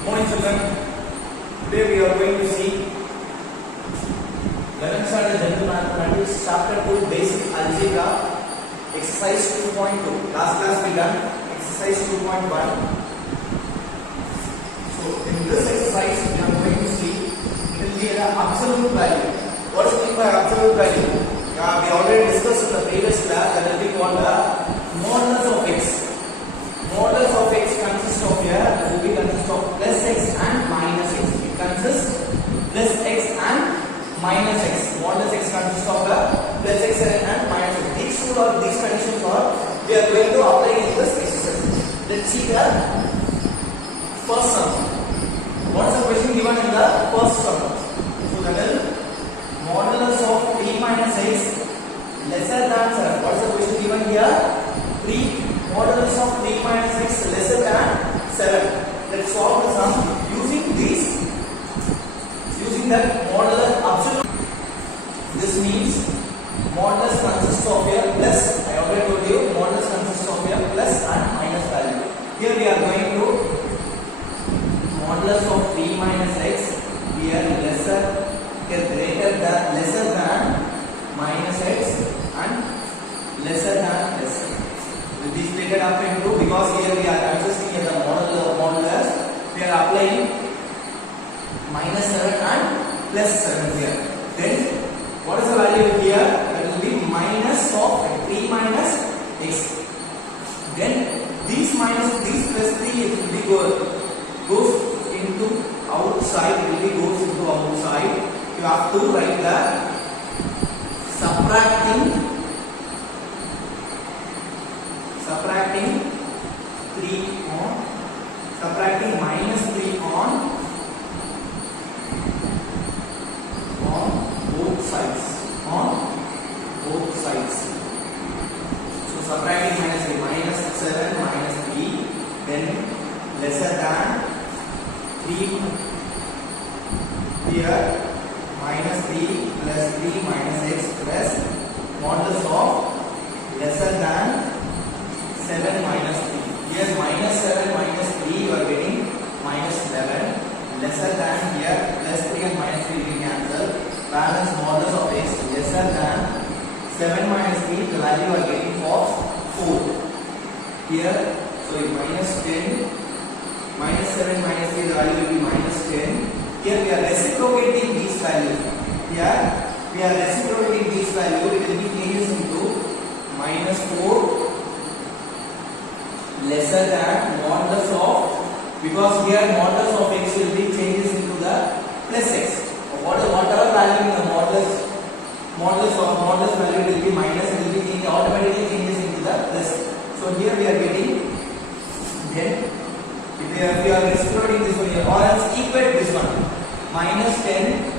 Morning children, today we are going to see 11th standard general mathematics chapter 2 basic algebra exercise 2.2. Last class we done exercise 2.1. So in this exercise we are going to see it will be an absolute value. What is meant by absolute value? We already discussed in the previous class that will be called the modulus of x. Modulus of x consists of plus x and minus x. It consists plus x and minus x. Modulus x consists of plus x and minus x. These conditions are we are going to apply in this exercise. Let's see the first sum. What is the question given in the first sum? So that is modulus of 3 minus x lesser than 7. What is the question given here? 3 modulus of 3 minus x lesser than 7. Let's solve the sum using that modulus absolute. This means modulus consists of a plus. I already told you modulus consists of a plus and minus value. Here we are going to modulus of 3 minus x here lesser than minus x and lesser than lesser. Will be split up into, because here we are consisting in the modulus, we are applying minus 7 and plus 7 here. Then what is the value here? That will be minus of 3 minus x. Then these plus 3 it will be goes into outside. Goes into outside. You have to write the subtracting 3 on subtracting minus 3 on both sides. So subtracting minus 3 minus 7 minus 3, then lesser than 3 here minus 3 plus 3 minus x plus modulus of lesser than 7 minus 3. Here minus 7 minus 3 you are getting minus 11. Lesser than here plus 3 and minus 3 we cancel. Balance modulus of x lesser than 7 minus 3, the value you are getting of 4. Here, so minus 10, minus 7 minus 3, the value will be minus 10. Here we are reciprocating these values. Here we are reciprocating these values. It will be changes into minus 4 lesser than modulus of, because here modulus of x will be changes into the plus x. Whatever value in the modulus value will be minus, it will be changed, automatically changes into the plus. So here we are getting, then if we are reciprocating this one here, or else equate this one, minus 10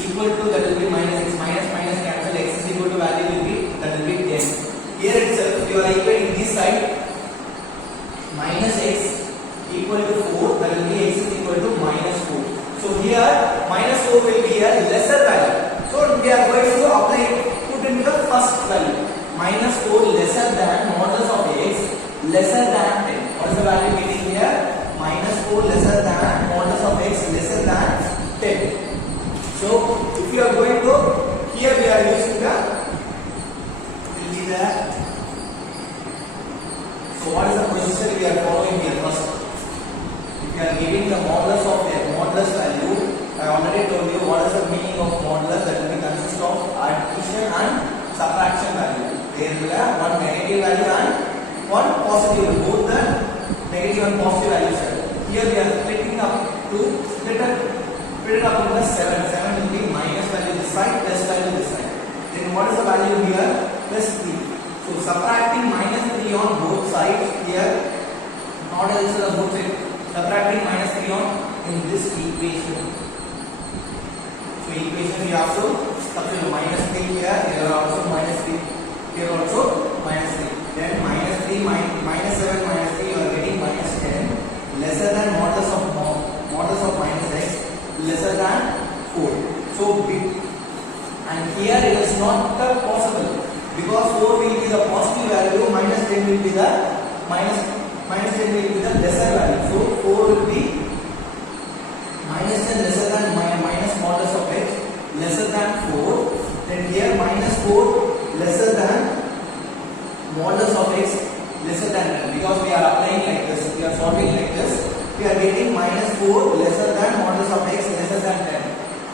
equal to, that will be minus x, minus cancel, x is equal to value will be, that will be 10. Here itself you are equating this side, minus x equal to 4, that will be x is equal to minus 4. So here minus 4 will be a lesser value. So we are going to put in the first value. Minus 4 lesser than modulus of x lesser than 10. What is the value getting here? Minus 4 lesser than modulus of x lesser than 10. So if you are going to, here we are using will be the. So what is the procedure we are following here first? If you are giving the modulus of a modulus value, I already told you what is the meaning of modulus. That will be consist of addition and subtraction value. There will be one negative value and one positive value. Both the negative and positive values. Here we are splitting up to split it up into 7. 7 will be minus value this side, plus value this side. Then what is the value here? Plus 3. So subtracting minus 3 on both sides here, not also the both sides. Subtracting minus 3 on in this equation. So equation we have to substitute minus 3 here also minus 3, here also minus 3. Then minus 3 minus 7 minus 3 you are getting minus 10 lesser than modulus of minus x lesser than 4. So and here it is not possible, because 4 will be the positive value, minus 10 will be the minus 10 will be the lesser value. So 4 will be we are getting minus 4 lesser than modulus of x lesser than 10.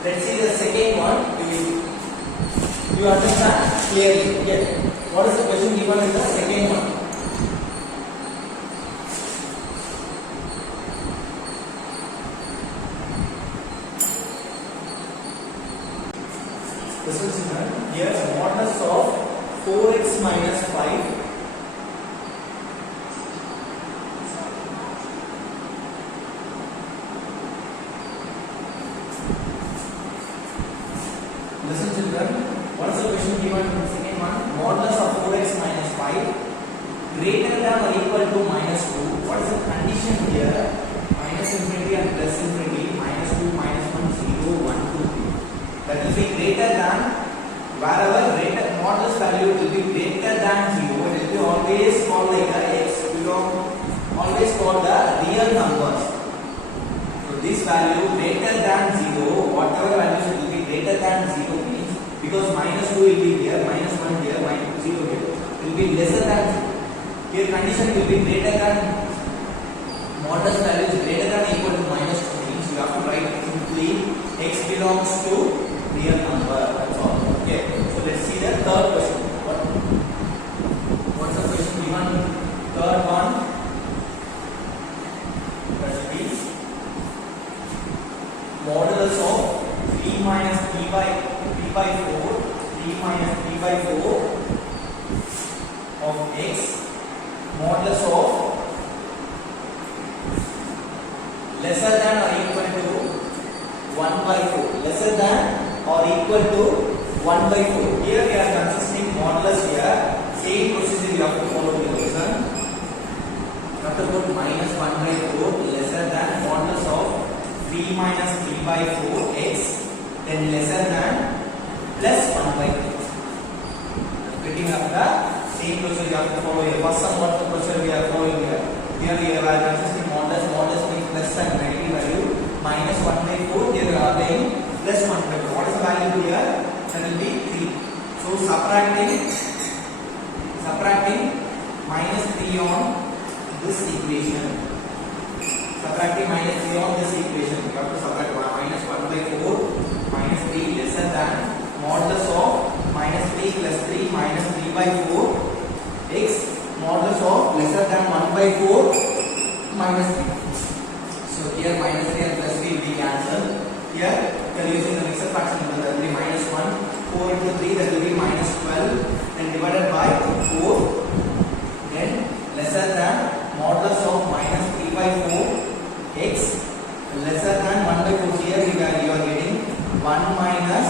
Let's see the second one. You understand clearly. Okay. What is the question given in the second one? This is here modulus of 4x minus 5. Listen children, what is the question given in the second one? Modulus of 4x minus 5 greater than or equal to minus 2. What is the condition here? Minus infinity and plus infinity, minus 2, minus 1, 0, 1, 2. That will be greater than, wherever greater modulus value will be greater than 0, it will be always called like a x, always called the real numbers. So this value greater than 0, whatever values it will be greater than 0 means, because minus 2 will be here, minus 1 here, minus 0 here, it will be lesser than 0. Here condition will be greater than, modulus value is greater than or equal to minus 2 means you have to write simply x belongs to real number. That's all. Okay. So let's see the third question. What's the question given? Third one. That will be modulus of 3 minus 3 by 4, 3 minus 3 by 4 of x, modulus of lesser than or equal to 1 by 4, lesser than or equal to 1 by 4. Here we are consisting modulus here, same procedure you have to follow the question. You have to put minus 1 by 4 lesser than modulus of 3 minus 3 by 4 x, then lesser than plus 1 by 4. Picking up the same procedure you have to follow here. First some what the procedure we are following here. Here we are consisting modulus means plus and negative value, minus 1 by 4, here we are applying plus 1 by 4. What is the value here? That will be 3. So subtracting minus 3 on this equation. Subtracting minus 3 on this equation. You have to subtract minus 1 by 4 minus 3 lesser than modulus of minus 3 plus 3 minus 3 by 4 x, modulus of lesser than 1 by 4 minus 3. So here minus 3 and plus 3 will be cancelled. Here we are using the mixed fraction method. That will be minus 1, 4 into 3, that will be minus 12, then divided by 4, then lesser than modulus of minus 3 by 4 x lesser than 1 by 4. Here you are getting 1 minus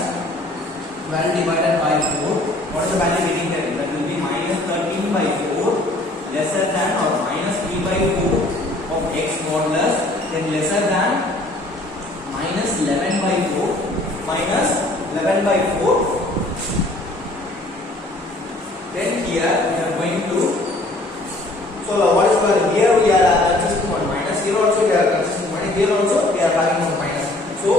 12 divided by 4. What is the value getting there? That will be minus 13 by 4 lesser than or minus 3 by 4 of x modulus, then lesser than minus 11 by 4, minus 11 by 4. Then here we are going to, so what is for here we are consisting one minus, here also we are consisting minus, here also we are having one minus. So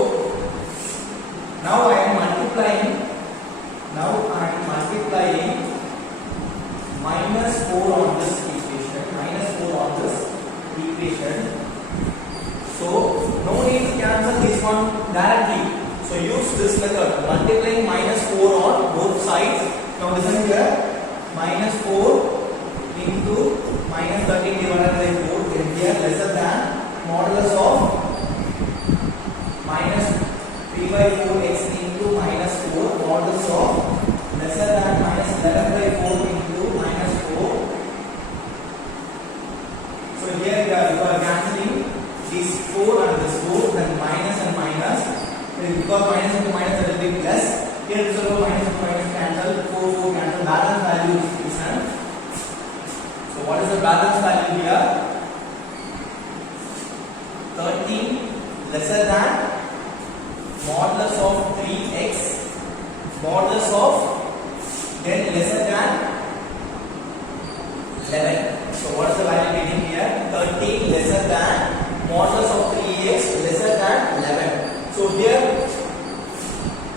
now I am multiplying minus 4 on this equation, so no need to cancel this one directly. So use this method, multiplying minus 4 on both sides. Now listen here, minus 4 into minus 13 divided by 4, then here lesser than modulus of minus 3 by 4 x into minus 4, modulus of lesser than minus 11 by 4 into minus 4. So here you are cancelling this 4 and this 4, then minus and minus. Because minus into minus that will be plus. Here also minus into minus cancel, 4 cancel, balance value is present. So what is the balance value here? 13 lesser than modulus of 3x, modulus of then lesser than 11. So what is the value getting here? 13 lesser than modulus of 3x lesser than 11. So here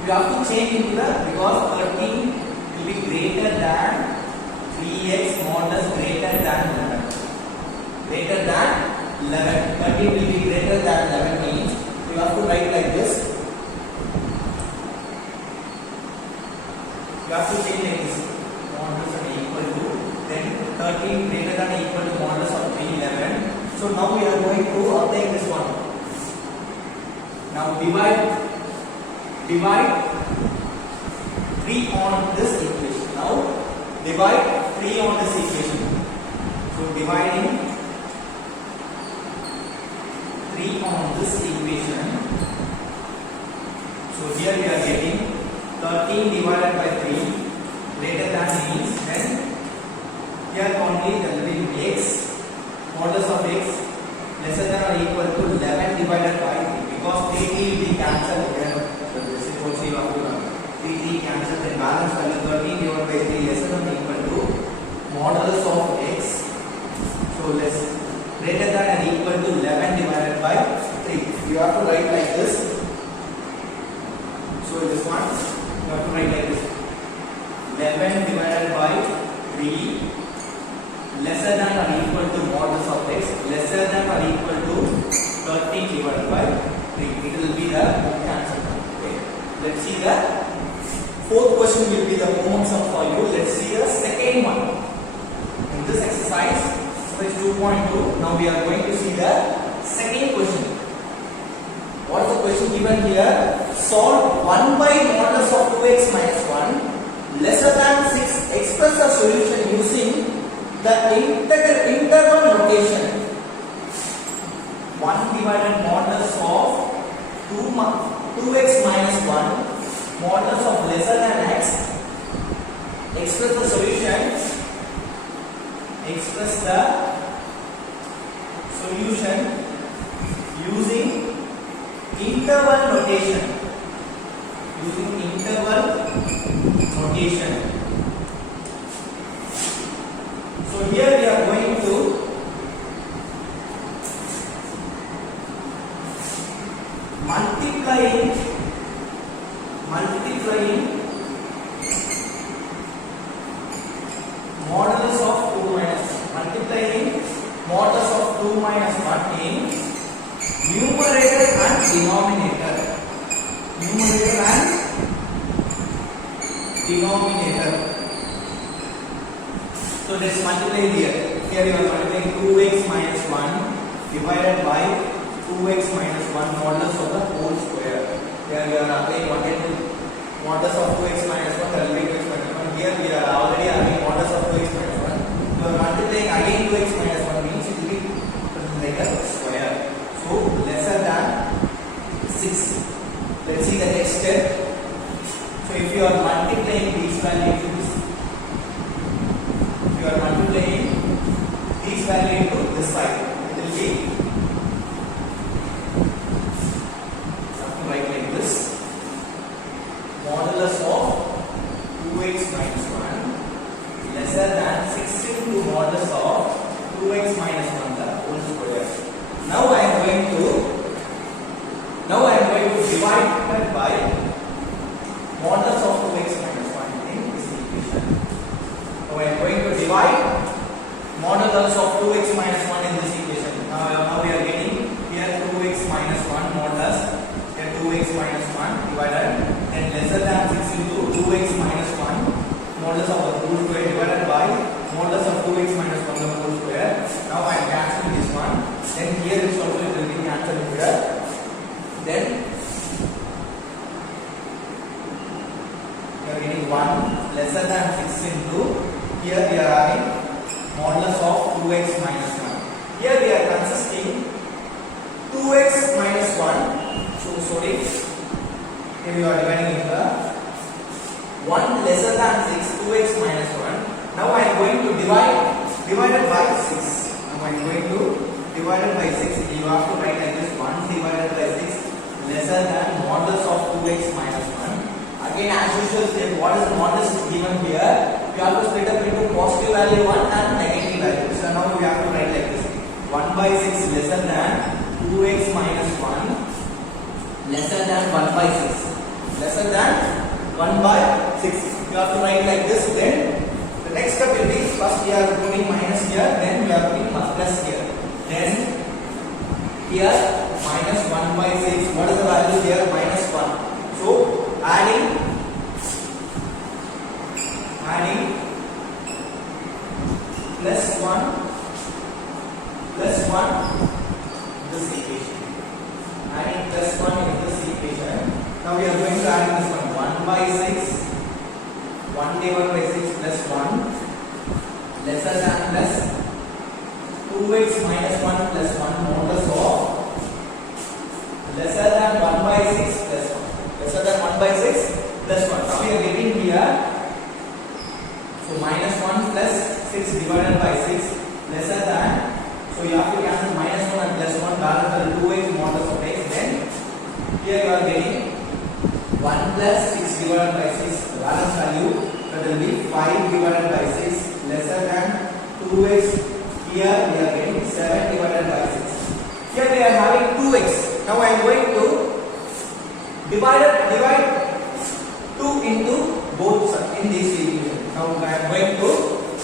you have to change into the, because 13 will be greater than 3x modulus greater than 11. Greater than 11. 13 will be greater than 11 means you have to write like this. You have to change like this. Modulus of equal to, then 13 greater than or equal to modulus of 11. So now we are going to obtain this one. Now divide 3 on this equation. Now divide 3 on this equation. So dividing 3 on this equation. So here we are getting 13 divided by 3 greater than means then here only there will be x modulus of x lesser than or equal to 11 divided by 3 because 3 will be cancelled here. So this is what you have to run. 3 cancelled, then balance value 13 divided by 3 lesser than or equal to modulus of x. So less greater than or equal to 11 divided by 3. You have to write like this. So this one you have to write like this. 11 divided by 3 lesser than or equal to modulus of x lesser than or equal to 13 divided by 3. It will be the answer. Okay. Let's see the fourth question will be the homework sum for you. Let's see the second one. In this exercise, exercise 2.2, now we are going to see the second question. What is the question given here? Solve 1 by modulus of 2x minus 1 lesser than 6. Express the solution using the interval notation. 1 divided modulus of 2x minus 1 modulus of lesser than x. Express the solution. Express the solution using interval notation. Using interval notation. So here we are going to multiplying modulus of 2 minus 1 in numerator and denominator. Numerator and denominator. So let's multiply here. Here you are multiplying 2x minus 1 divided by 2x minus 1 modulus of the whole square. Here we are applying modulus of 2x minus 1 that will be 2x minus 1. Here we are already having modulus of 2x minus 1. You are multiplying again 2x minus 1 means it will be like a square. So lesser than 6. Let's see the next step. So if you are multiplying these values, you are multiplying these values to this side, it will be something like this. Modulus of 2x minus 1 lesser than 6 into modulus of 2x minus 1 the whole square. Now I am going to divide that by modulus of 2x minus 1 in this equation. Now I am going to divide modulus of 2x minus 1 in this equation. Now we are getting here 2x minus 1 modulus, here 2x minus 1 divided, and lesser than 6 into 2x minus 1 modulus of the whole square divided by modulus of 2x minus 1 the whole square. Now I am cancelling this one. Then here it also will be cancelled here. Then we are getting 1 lesser than 6 into, here we are having modulus of 2x minus 1. Here we are consisting 2x minus 1. So sorry, here we are dividing into 1 lesser than 6, 2x minus 1. Now I am going to divided by 6. Now I am going to divided by 6. You have to write like this: 1 divided by 6 lesser than modulus of 2x minus 1. Again, as usual, step what is the modulus is given here. You have to split up into positive value 1 and negative value. So now we have to write like this: 1 by 6 lesser than 2x minus 1 lesser than 1 by 6 lesser than 1 by 6. You have to write like this. Then the next step will be, first we are putting minus here, then we are putting plus here. Then Here minus 1 by 6. What is the value here? Minus 1. So adding plus 1 this equation. Adding plus 1 in this equation. Now we are going to add this one. 1 by 6. 1 divided by 6 plus 1 lesser than plus 2x minus 1 plus 1 modulus of lesser than 1 by 6 plus 1. Lesser than 1 by 6 plus 1. Now we are getting here. So minus 1 plus 6 divided by 6 lesser than. So you have to cancel minus 1 and plus 1 balance will 2x modulus of x. Then here you are getting 1 plus 6 divided by 6 balance value, that will be 5 divided by 6 lesser than 2x. Here we are getting 7 divided by 6. Here we are having 2x. Now I am going to divide 2 into both in this equation. Now I am going to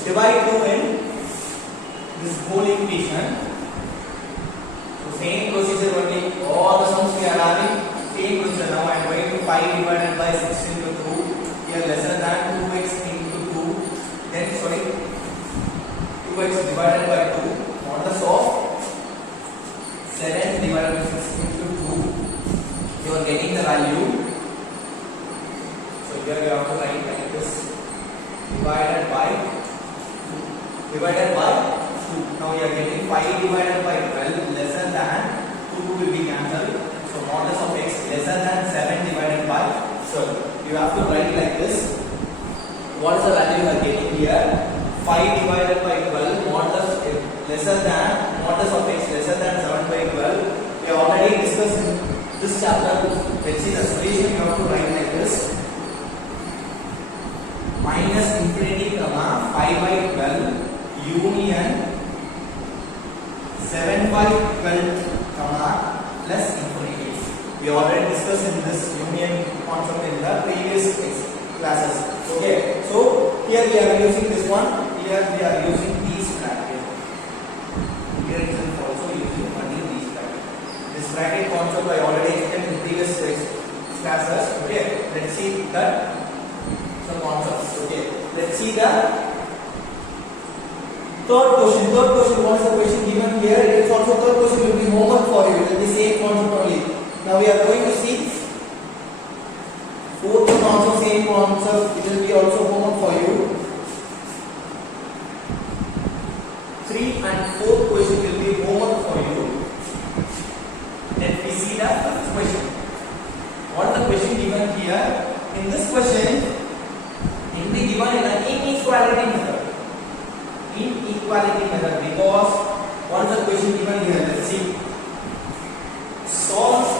divide 2 in this whole equation. So same procedure only. All the sums we are having same procedure. Now I am going to 5 divided by 6 into 2. Here lesser than 2x into 2. Then 2x divided by 2. Modulus of 7 divided by 6 into 2. You are getting the value. So here you have to write like this. Divided by 2. Divided by 2. Now you are getting 5 divided by 12 lesser than 2 will be cancelled. So modulus of x lesser than 7 divided by 12. You have to write like this. What is the value you are getting here? 5 divided by 12 modulus lesser than modulus of x lesser than 7 by 12. We have already discussed in this chapter. Let's see the solution. You have to write like this. Minus infinity comma 5 by 12 union 7 by 12 comma plus infinity. We already discussed in this union concept in the previous classes. Okay, so here we are using this one. Here we are using these brackets. Here it is also using only these brackets. This bracket concept I already explained in previous classes. Okay, let's see that some concepts. Okay, let's see the third question. What is the question given here? It is also third question will be homework for you. It will be same concept only. Now we are going to see fourth one also same concept. It will be also homework for you. 3 and 4th question will be homework for you. Then we see the first question. What is the question given here? In this question, it will be given in an inequality method. Inequality method, because what is the question given here? Let's see. Solve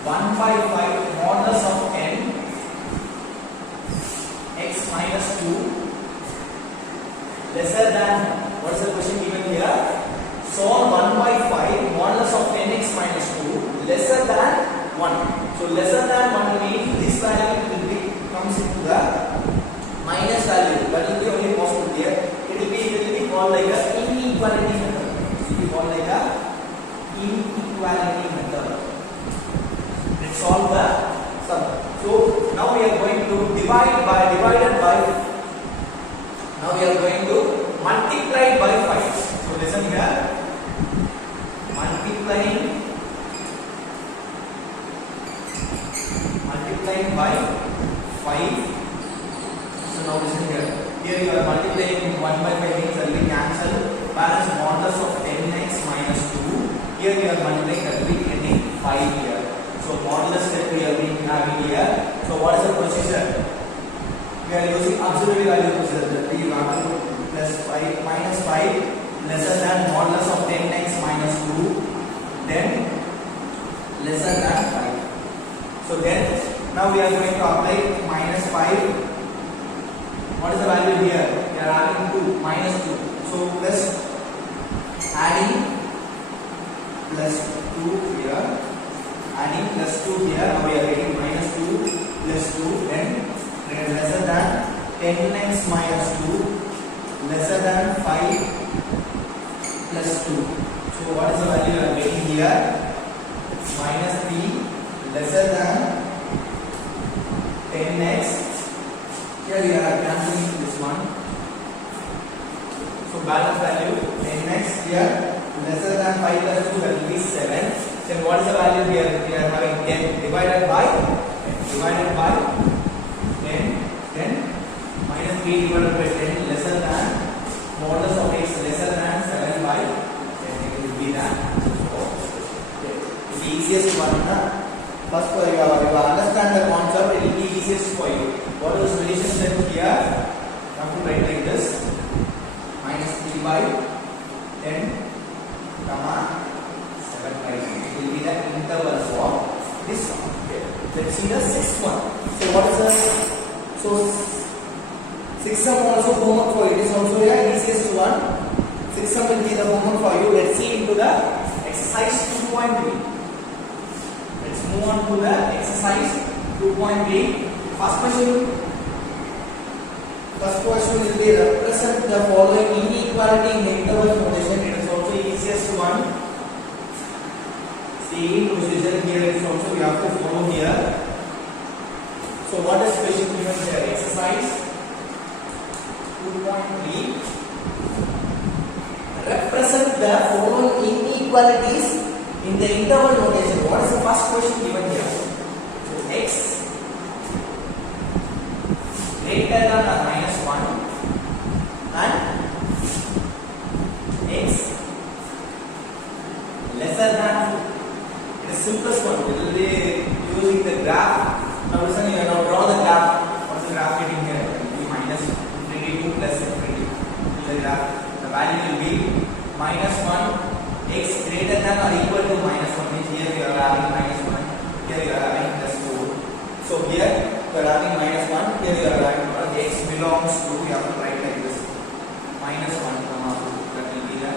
1 by 5 modulus of n x minus 2 lesser than, what is the question given here? Solve 1 by 5 modulus of n x minus 2 lesser than 1. So lesser than 1 means this value will be comes into the minus value. That will be only possible here. It will be called like a inequality method. It will be called like a inequality method. Let's solve the sum. So now we are going to divided by. Now we are going to multiply by 5. So listen here. Multiplying by 5. So now listen here. Here you are multiplying 1 by 5 means that will be cancelled. Balance modulus of 10x minus 2. Here we are multiplying, that will be getting 5 here. So modulus that we are being having here. So what is the procedure? We are using auxiliary value procedure. That will be plus 5 minus 5 lesser than modulus of 10x minus 2. Then lesser than 5. So then now we are going to apply minus 5. What is the value here? We are adding 2, minus 2. So plus adding plus 2 here. Adding plus 2 here. Now we are getting minus 2 plus 2. Then lesser than 10x minus 2 lesser than 5 plus 2. So what is the value you are getting here? Minus 3 lesser than 10x. Here we are cancelling this one. So balance value 10x here lesser than 5 plus 2, that will be 7. Then what is the value here? We are having 10 divided by 10 minus 3 divided by 10 lesser than modulus of x lesser than 7 by 10. It will be that. It's the easiest one. First, you understand the concept, it will be easiest for you. What is the relationship here? Come to write like this: minus 3 by 10, comma 7 by 10. It will be the interval for this one. Okay. Let's see the sixth one. So what is the sixth sum also homework for you. It is also the easiest one. Sixth sum will be the homework for you. Let's see into the exercise 2.3. Let's move on to the exercise 2.3. First question will be represent the following inequality in the interval notation. It is also the easiest one. Same procedure here is also we have to follow here. So what is question given here? Exercise 2.3. Represent the following inequalities in the interval notation. What is the first question given here? So x greater than or minus 1 and x lesser than 2. It is simplest one. We will be using the graph. Now listen, you now draw the graph. What is the graph getting here? It will be minus infinity 2 plus infinity. The graph. The value will be minus 1, x greater than or equal to minus 1. Means here we are having minus 1. Here we are having plus 4. So here we are having minus 1. Here we are having x belongs to, we have to write like this: minus 1 comma 2. That will be the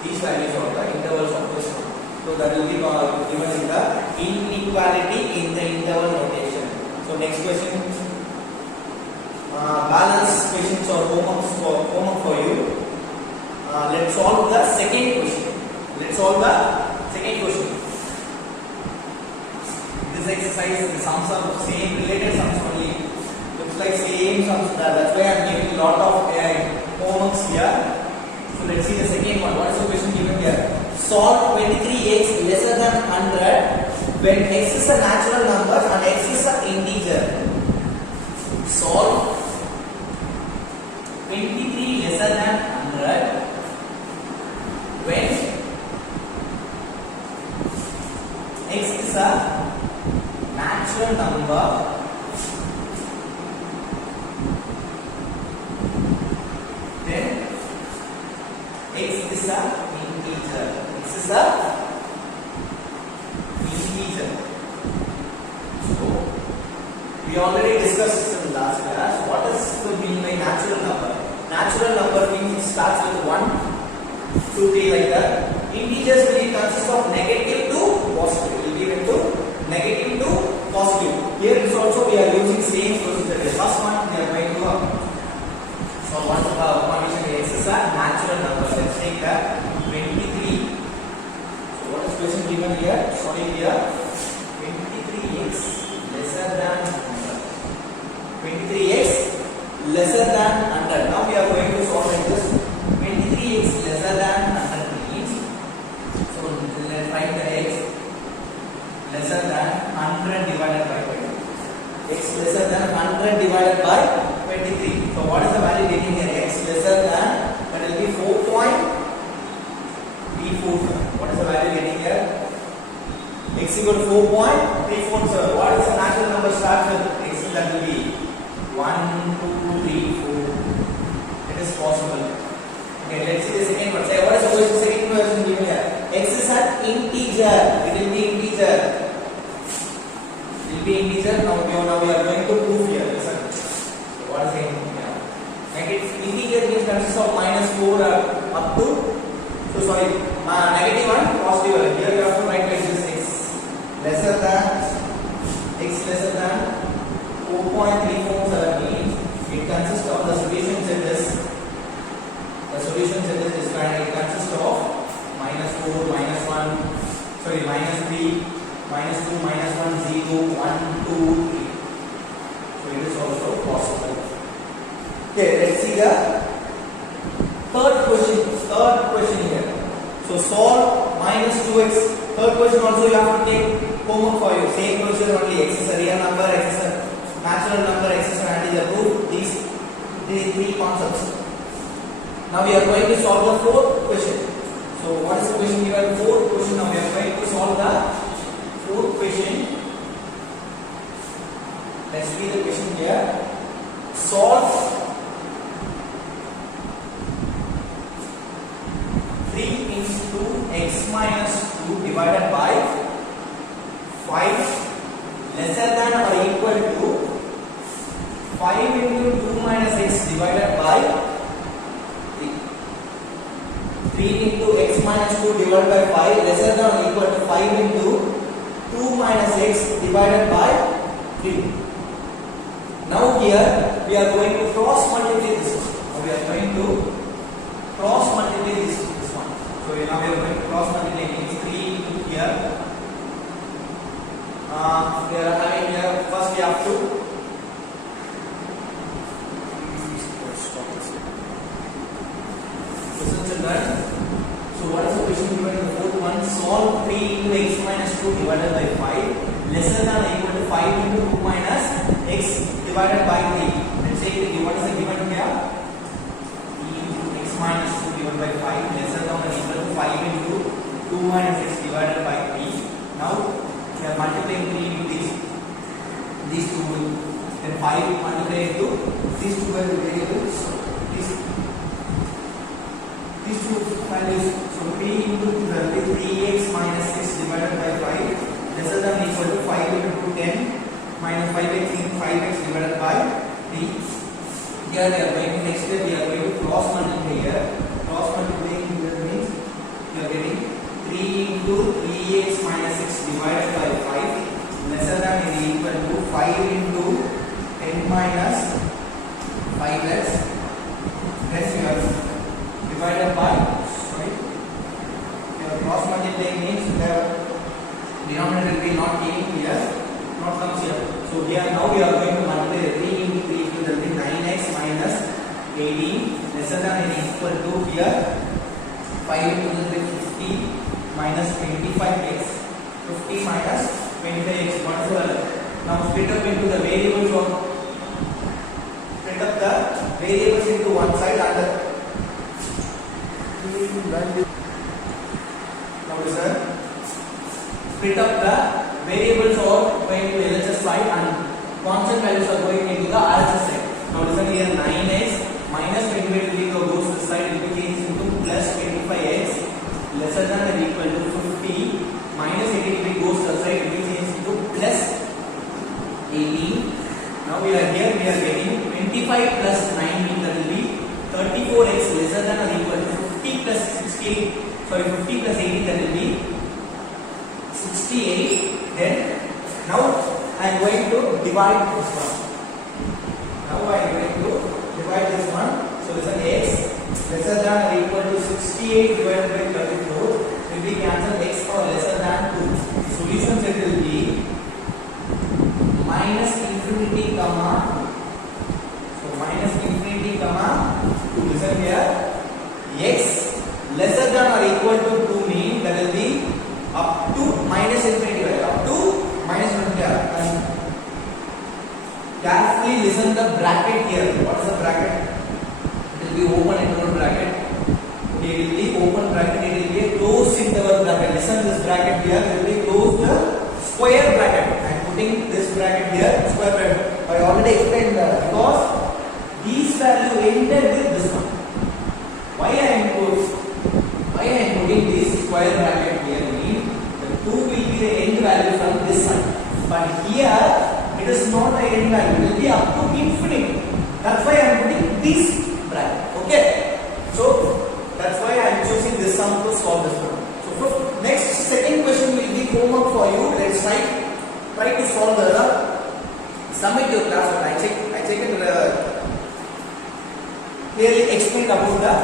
these values are the intervals of this one. So that will be given in the inequality in the interval notation. So next question, balance questions or homework for you. Let's solve the second question. This exercise, the sums are same, related sums only. Looks like same sums. That's why I am giving a lot of homeworks here. So let's see the second one. What is the question given here? Solve 23x lesser than 100 when x is a natural number and x is an integer. Solve 23 lesser than 100 when x is a natural number then x is a integer. So we already discussed this in the last class. What does the mean by natural number? Natural number means it starts with 1, 2, 3 like that. Integers will consist of negative to positive. It will give into negative to positive. Here is also we are using same procedure. The first one we are going to so one condition x is a natural number. Let's take that 23. So what is question given here? Sorry here. 23x lesser than 100. 23x lesser than 100. Now we are going to solve like this. 23x lesser than 100 means, so let's write the x lesser than 100 divided by 20. X lesser than 100 divided by 23. So what is the value getting here? X lesser than, that will be 4.347. What is the value getting here? X equal to 4.347. What is the natural number starts with? X, that will be 1, 2, 3, 4. It is possible. Okay, let's see the second one. Say, what is the second question given here? X is an integer. It will be integer. Now we are going to prove here. Listen. So what is it? Negative integer means consists of minus 4 up to. So sorry, negative 1, positive 1. Here we have to write like this: x lesser than 4.347 means it consists So solve minus 2x. Third question also you have to take homework for you. Same question only. X is a real number, x is a natural number, x is an integer. Prove these three concepts. Now we are going to solve the fourth question. So what is the question given? Fourth question. Now we are going to solve the fourth question. Let's see the question here. Solve 3 into x minus 2 divided by 5 lesser than or equal to 5 into 2 minus x divided by 3 into x minus 2 divided by 5 lesser than or equal to 5 into 2 minus x divided by 3. Now here we are going to cross multiply this one. We are going to cross multiply this one. So now we are going to cross multiply means 3 into here. We are having here first we have to listen children. So what is the question given in the fourth one? Solve 3 into x minus 2 divided by 5 lesser than or equal to 5 into 2 minus x divided by 3. Let's say what is the given here? X minus 2 divided by 5 lesser than or equal to 5 into 2 minus x divided by 3. Now we are multiplying 3 into these two, then 5 multiplied into these two variables. These two values. So 3 into 3x minus 6 divided by 5 lesser than or equal to 5 into 10 minus 5x into 5x divided by 3. Here we are going to next step we are going to cross multiply here. Cross multiplying here means we are getting 3 into 3x minus 6 divided by 5 lesser than or equal to 5 into 10 minus 5x. Then we are divided by cross multiplying means the denominator will be not came here, not comes here. So here now we are going to multiply 3 into 3 into the 9x minus 18 lesser than or equal to here 5 into the 50 minus 25x 50 minus 25x. What is the value? Now split up into the variables of split up the variables into one side and the value. Now listen, split up the variables are going to LHS side and constant values are going into the RHS side. Now listen here, 9x minus 25 goes to this side, it will be changed into plus 25x lesser than or equal to 50 minus 80 goes to the side, it will be changed into plus 18. Now we are here, we are getting 25 plus 9 means that will be 34x lesser than or equal to 50 plus 60. Sorry, 50 plus 80 that will be 68. Then now I am going to divide this one. Now I am going to divide this one. So listen, x lesser than or equal to 68 divided by 34 will be cancelled, x or lesser than 2. Solution set will be minus infinity comma. So minus infinity comma 2. Listen here, x lesser than or equal to 2 mean that will be up to minus infinity value, up to minus infinity. And carefully listen the bracket here. What is the bracket? It will be open interval bracket. Okay, it will be open bracket. It will be a closed interval bracket. Listen this bracket here. It will be closed square bracket. I am putting this bracket here, square bracket. I already explained that because these value ended with this one. Why I am putting this square bracket here means the 2 will be the end value from this side. But here it is not the end value, it will be up to infinity. That's why I am putting this bracket. Okay. So that's why I am choosing this sum to solve this one. So next second question will be homework for you. Let's try to solve the submit your class. But I check it clearly explained about the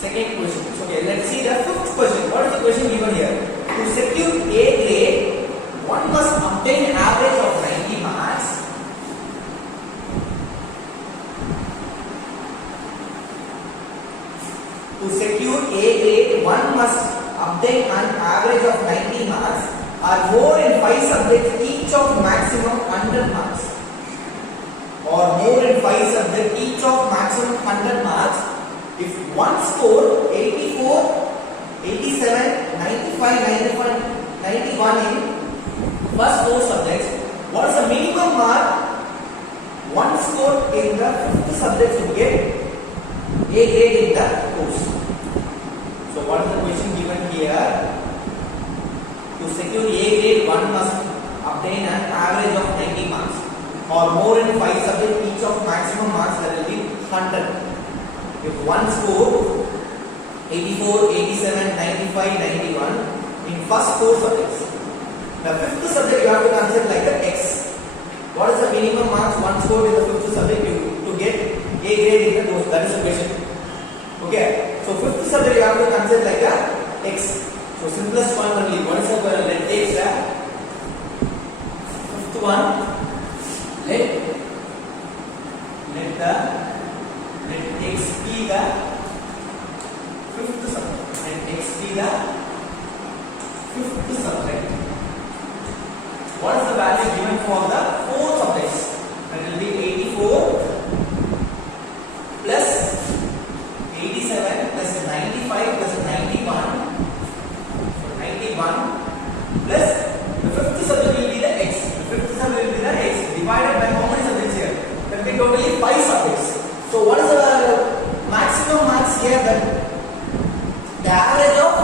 second question. Okay, let's see the fifth question. What is the question given here? To secure A grade, one must obtain average of 90 marks. To secure A grade, one must obtain an average of 90 marks or more in 5 subjects, each of maximum 100 marks. Or more in 5 subjects, each of maximum 100 marks. If one score 84, 87, 95, 91 in first 4 subjects, what is the minimum mark one score in the fifth subject to get A grade in the course? So what is the question given here? To secure A grade, one must obtain an average of 90 marks or more in 5 subjects, each of maximum marks that will be 100. If one score 84, 87, 95, 91 in first 4 subjects, the fifth subject you have to consider like the X. What is the minimum marks one scored in the fifth subject to get A grade in the course? That is the question. Okay. So fifth subject you have to consider like a X. So simplest one only. What is the let X? Fifth one. Let X be the fifth subject. Let X be the fifth subject. What is the value given for the 4 subjects? That will be 84 plus 87 plus 95 plus 91. So 91 plus the fifth subject will be the X. The fifth subject will be the X divided by how many subjects here? That will be totally 5 subjects. So what is the maximum marks here? That the average of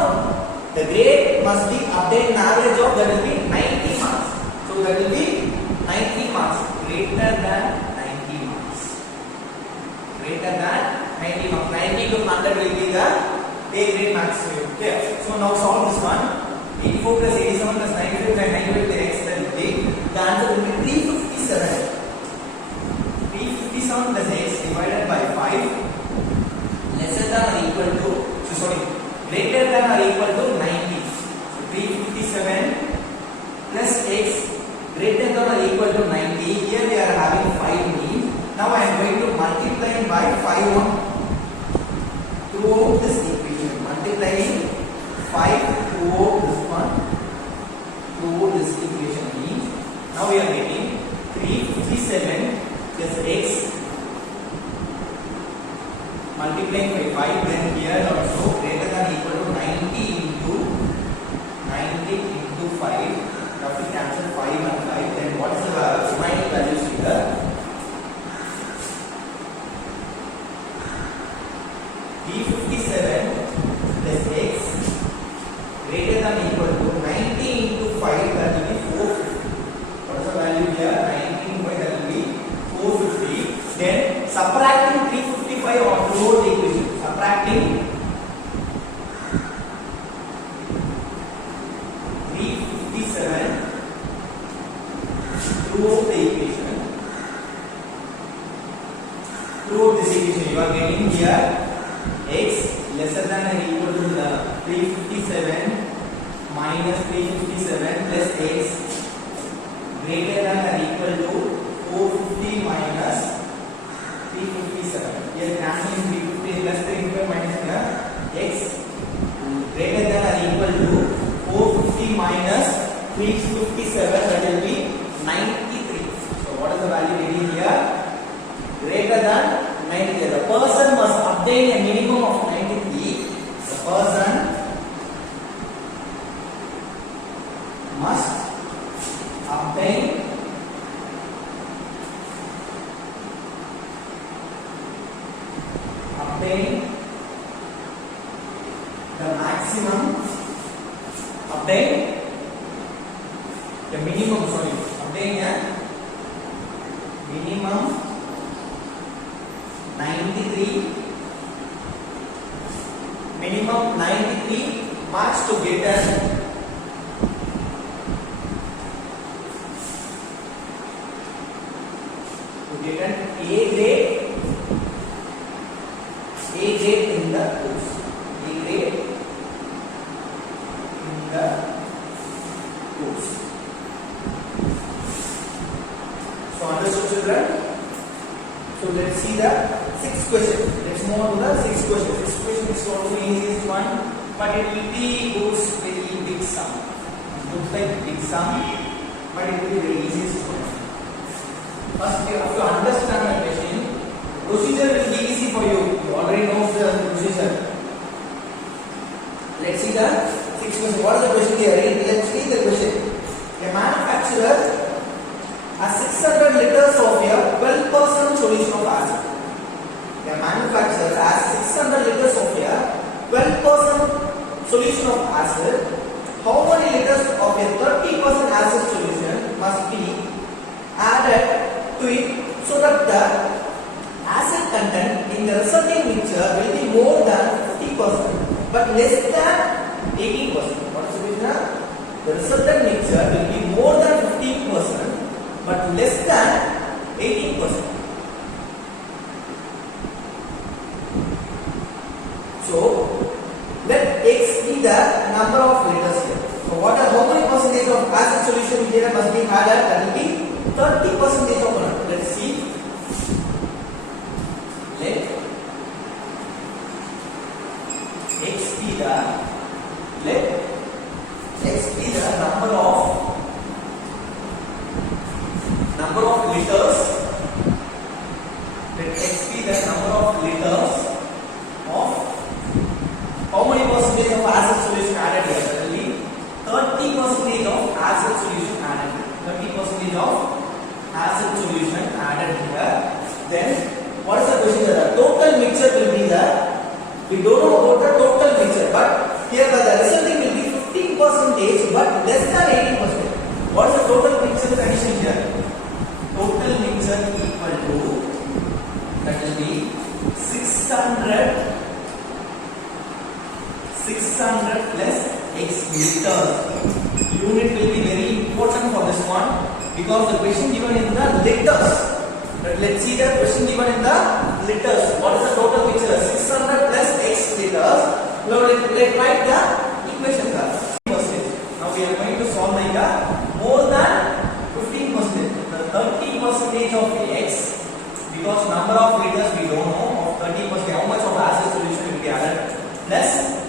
the grade must be obtained, an average of that will be 90 marks. So that will be 90 marks, greater than 90 marks. Greater than 90 marks. 90 to 100 will be the A grade maximum. Okay. So now solve this one. 84 plus 87 plus 95 plus 95 plus X, that will be, the answer will be 357. 357 plus X divided by 5 lesser than or equal to, greater than or equal to 90. So 357 plus X greater than or equal to 90. Here we are having 5 means. Now I am going to multiply by 5 on throughout this equation. Multiplying 5 throughout this one, throughout this equation means now we are getting 357 plus X multiplying by 5. Then here also greater than or equal to 90 into 5. Now we cancel 5 and 5. Then what is the remaining values here? 357 plus X greater than or equal to 90 into 5, that will be 450. What is the value here? 90 into 5, that will be 450. Then subtracting 355 or throughout the equation. Subtracting 357 throughout the equation. Throughout this equation, you are getting here X lesser than or equal to the 357 minus 357 plus X greater than or equal to 450 minus 357. Here cancelling 350 plus 355 minus X greater than or equal to 450 minus 357, that will be 93. So what is the value getting here? Greater than 93. The person must obtain a minimum of 93. The person must obtain the maximum, obtain the minimum, obtain a minimum 93, minimum 93 marks to get an A grade in the course. A grade in the course. So understood, children? So let's see the sixth question. Let's move on to the sixth question. Sixth question is also easiest one, but it will be goes very big sum. Looks like big sum, but it will be very easiest one. First, you have to understand the question. Procedure will be easy for you. You already know the procedure. Let's see the sixth question. What is the question here? Let's see the question. A manufacturer has 600 liters of a 12% solution of acid. A manufacturer has 600 liters of a 12% solution of acid. How many liters of a 30% acid solution must be added to it so that the acid content in the resulting mixture will be more than 50% but less than 18%. What is the question? The resultant mixture will be more than 15% but less than 18%. So let X be the number of liters here. So how many percentage of acid solution here must be added? That will be 30% of one. Let's see. Let X be the number of liters. Let X be the number of liters of how many percentage of acid solution added here? That will be 30% of acid solution added. 30% of acid solution added here. Then what is the question? The total mixture will be the, we don't know about the total mixture, but here the resulting will be 15% but less than 18%. What is the total mixture condition here? Total mixture equal to, that will be 600 plus X liters. Unit will be very important for this one because the question given in the liters. But let's see the question given in the liters. What is the total mixture? 600 plus X liters. Now let's write the equation first. Now we are going to solve like the more than 15%. The 30% of X, because number of liters we don't know, of 30% how much of acid solution will be added, plus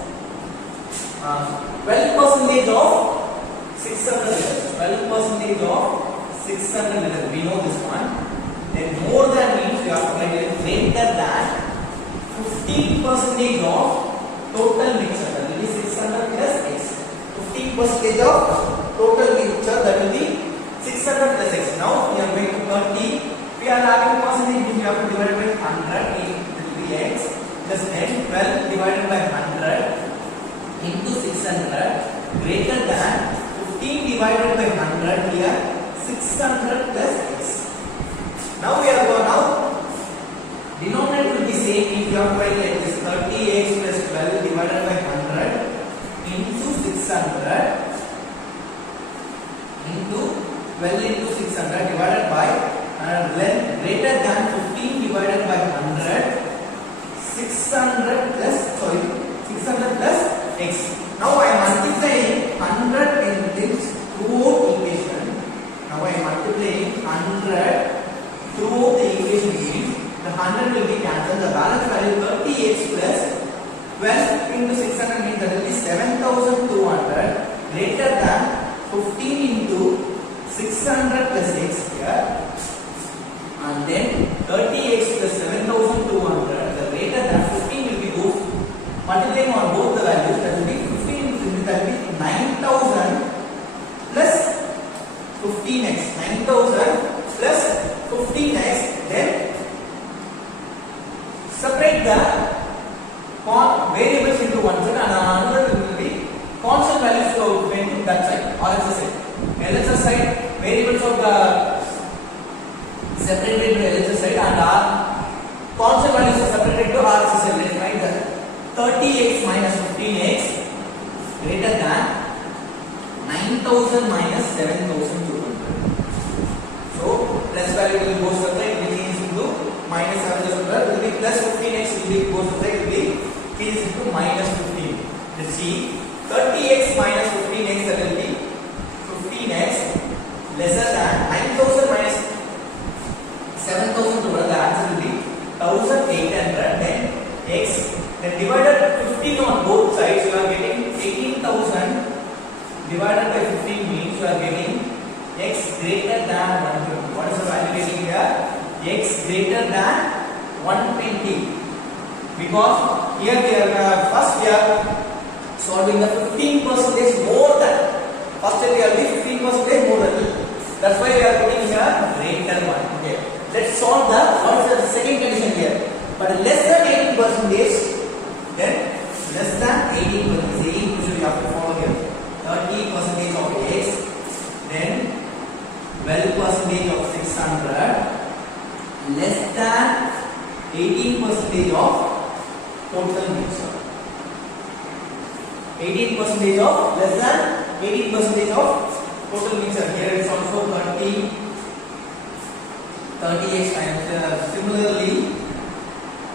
12% of 600 liters. 12% of 600 liters. We know this one. Then more than means we have to write greater than 15% of total mixture. That will be 600 plus X. 15% of total mixture. That will be 600 plus X. Now we are going to 30. We are having percentage. We have to divide by 100. It will be X. Plus then 12 divided by 100. Into 600 greater than 15 divided by 100 here 600 plus X. Now we are going now denominator will be same if you have to write like this 30X plus 12 divided by 100 into 600 into 12 into 600 divided by greater than 15 divided by 100 600 plus X. Now I am multiplying 100 in this throughout equation. Now I am multiplying 100 throughout the equation means the 100 will be cancelled. The balance value 30X plus 12 into 600 means that will be 7200 greater than 15 into 600 plus X here. And then 30X plus 7200 the greater than 15 will be both multiplying on both the values, that will be 15 into that will be 9000 plus 15x. 9000 plus 15x. Then separate the variables into one side and another will be constant values to that side, RHS side. LHS side variables of the separated to LHS side and our constant values are separated to RHS side. Let's write that 30x minus 15x greater than 9000 minus 7200. So plus value will go separate, which is into minus 7200 will be plus 15x will be go separate will be is into minus 15. Let's see 30x minus 15x that will be 15x lesser than 9000 minus 7200. The answer will be 1000 10,800, then x, then divided 15 on both sides, you are getting 18,000 divided by 15 means you are getting x greater than 120. What is the value getting here? X greater than 120. Because here we are first we are solving the 15% more than. First we are the 15% more than. That's why we are putting here greater one. Okay. Let's solve the what is the second condition here. But less than 18%, then less than 18%. 18% we have to follow here. 30% of x, then 12% of 600, less than 18% of total mixture. 18% of less than 18% of total mixture. Here it is also 30x times. Similarly,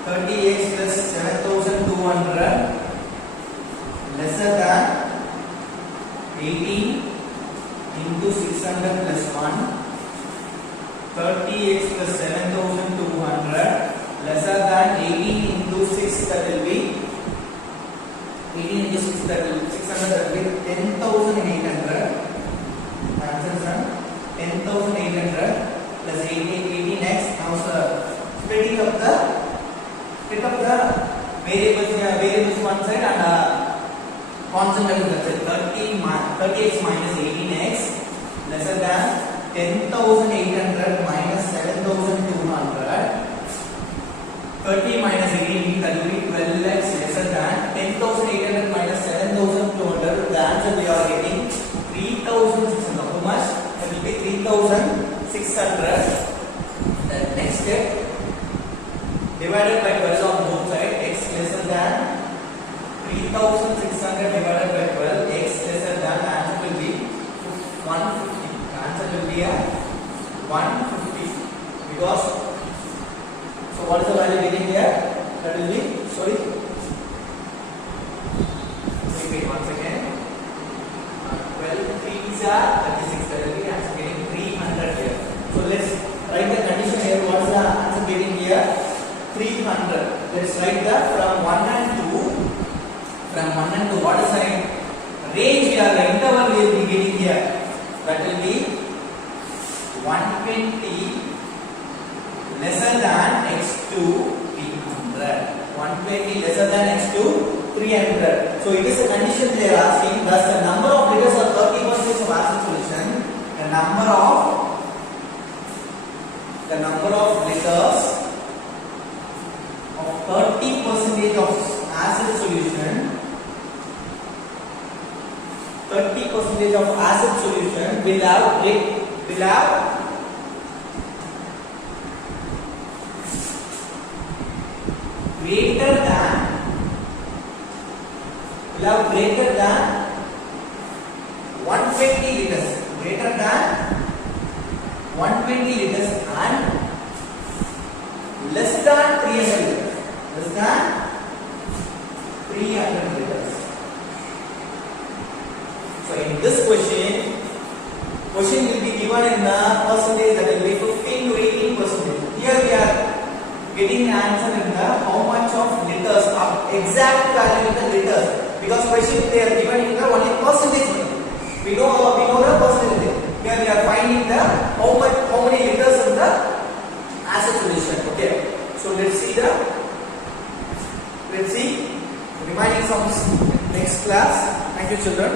30x plus 7,200 lesser than 18 into 600 plus 1. 30x plus 7,200 lesser than 18 into 6, that will be 18 into 6, that will 600, that will be 10,800. Answer is 10,800 plus 18x. Now splitting up the variables one side and constant value that is 30x minus 18x lesser than 10,800 minus 7,200. 30 minus 18, that will be 12x lesser than 10,800 minus 7,200. The answer we are getting 3,600. How much? That will be 3,600. The next step, divided by 12 on both sides, x lesser than 3,600 divided by 12, x lesser than, the answer will be 150. The answer will be 150. Because, so what is the value getting here? That will be, sorry, repeat once again. 12 3s are 36. That will be the answer getting 300 here. So let's write the condition here. What is the answer getting here? 300. Let's write that from 1 and 2. From 1 and 2, what is the range we are, the interval we will be getting here? That will be 120 lesser than x to 300. 120 lesser than x to 300. So it is a condition they are asking. Thus the number of liters or 30% of acid solution, the number of liters of 30% of acid solution, 30% of acid solution will have greater than 120 liters, greater than 120 liters and less than 300 liters, less than 300 liters. So in this question will be given in the percentage, that will be 15 to 18%. Here we are getting the answer in the how much of liters, exact value in the liters. Because question they are given in the only percentage. We know the percentage. Here we are finding the how many liters in the acid solution. Okay. So let's see remaining sums next class. Thank you, children.